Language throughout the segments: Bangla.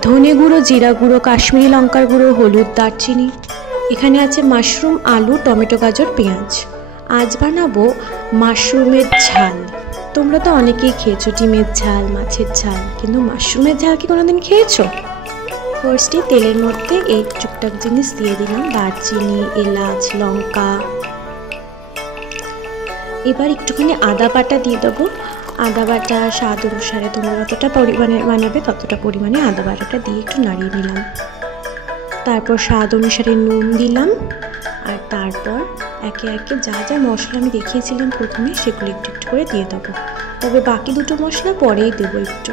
ধনে গুঁড়ো, জিরা গুঁড়ো, কাশ্মীরি লঙ্কার গুঁড়ো, হলুদ, দারচিনি। এখানে আছে মাশরুম, আলু, টমেটো, গাজর, পেঁয়াজ। আজ বানাবো মাশরুমের ঝাল। তোমরা তো অনেকেই খেয়েছো ডিমের ঝাল, মাছের ঝাল, কিন্তু মাশরুমের ঝাল কি কোনোদিন খেয়েছো? ফার্স্টে তেলের মধ্যে এই টুকটাক জিনিস দিয়ে দিলাম, দারচিনি, এলাচ, লঙ্কা। এবার একটুখানি আদা বাটা দিয়ে দেবো। আদা বাটা স্বাদ অনুসারে, তোমরা যতটা পরিমাণে বানাবে ততটা পরিমাণে আদা বাটাটা দিয়ে একটু নাড়িয়ে নিলাম। তারপর স্বাদ অনুসারে নুন দিলাম, আর তারপর একে একে যা যা মশলা আমি দেখিয়েছিলাম প্রথমে সেগুলো একটু একটু করে দিয়ে দেবো। তবে বাকি দুটো মশলা পরেই দেবো একটু।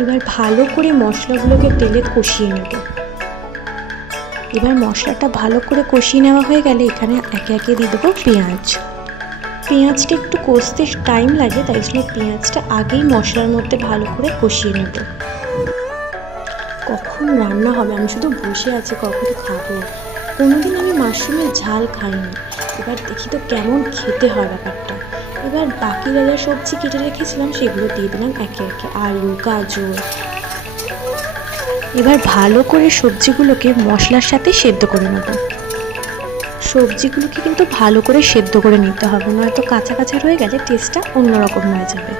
এবার ভালো করে মশলাগুলোকে তেলে কষিয়ে নেব। এবার মশলাটা ভালো করে কষিয়ে নেওয়া হয়ে গেলে এখানে একে একে দিয়ে দেবো পেঁয়াজ। পেঁয়াজটা একটু কষতে টাইম লাগে, তাই জন্য পেঁয়াজটা আগেই মশলার মধ্যে ভালো করে কষিয়ে নেব। কখন রান্না হবে আমি শুধু বসে আছি, কখন খাবো। কোনোদিন আমি মাশরুমের ঝাল খাইনি, এবার দেখি তো কেমন খেতে হয় ব্যাপারটা। এবার বাকি যা সবজি কেটে রেখেছিলাম সেগুলো দিয়ে দিলাম একে একে, আলু, গাজর। এবার ভালো করে সবজিগুলোকে মশলার সাথে সেদ্ধ করে নেব। সবজিগুলোকে কিন্তু ভালো করে সেদ্ধ করে নিতে হবে, নয়তো কাঁচা কাঁচা রয়ে গেলে টেস্টটা অন্যরকম হয়ে যাবে।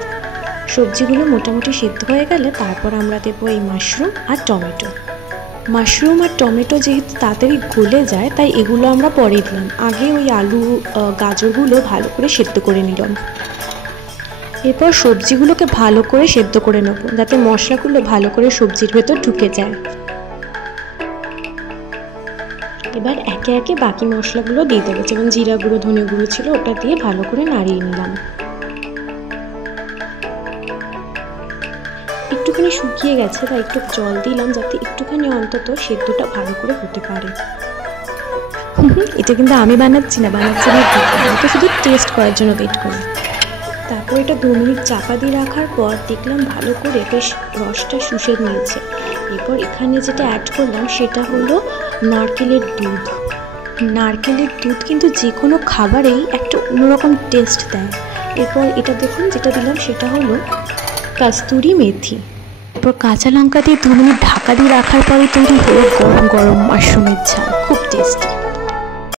সবজিগুলো মোটামুটি সেদ্ধ হয়ে গেলে তারপর আমরা দেবো এই মাশরুম আর টমেটো। মাশরুম আর টমেটো যেহেতু তাড়াতাড়ি গলে যায়, তাই এগুলো আমরা পরে দিলাম। আগে ওই আলু, গাজরগুলো ভালো করে সেদ্ধ করে নিলাম। এরপর সবজিগুলোকে ভালো করে সেদ্ধ করে নেব, যাতে মশলাগুলো ভালো করে সবজির ভেতর ঢুকে যায়। এবার একে একে বাকি মশলাগুলো দিয়ে দেবো, যেমন জিরা গুঁড়ো, ধনে গুঁড়ো ছিল, ওটা দিয়ে ভালো করে নাড়িয়ে নিলাম। একটুখানি শুকিয়ে গেছে, তাই একটু জল দিলাম, যাতে একটুখানি অন্তত সেদ্ধটা ভালো করে হতে পারে। এটা কিন্তু আমি বানাচ্ছি না, আমি তো শুধু টেস্ট করার জন্য ওয়েট করি। তারপর এটা 2 মিনিট চাপা দিয়ে রাখার পর দেখলাম ভালো করে বেশ রসটা শুষে নিয়েছে। এরপর এখানে যেটা অ্যাড করলাম সেটা হলো নারকেলের দুধ। নারকেলের দুধ কিন্তু যে কোনো খাবারেই একটা অন্যরকম টেস্ট দেয়। এরপর এটা দেখুন যেটা দিলাম সেটা হলো কস্তুরি মেথি। এরপর কাঁচা লঙ্কা দিয়ে 2 মিনিট ঢাকা দিয়ে রাখার পরে তৈরি হলো গরম গরম মাশরুমের ঝাল, খুব টেস্টি।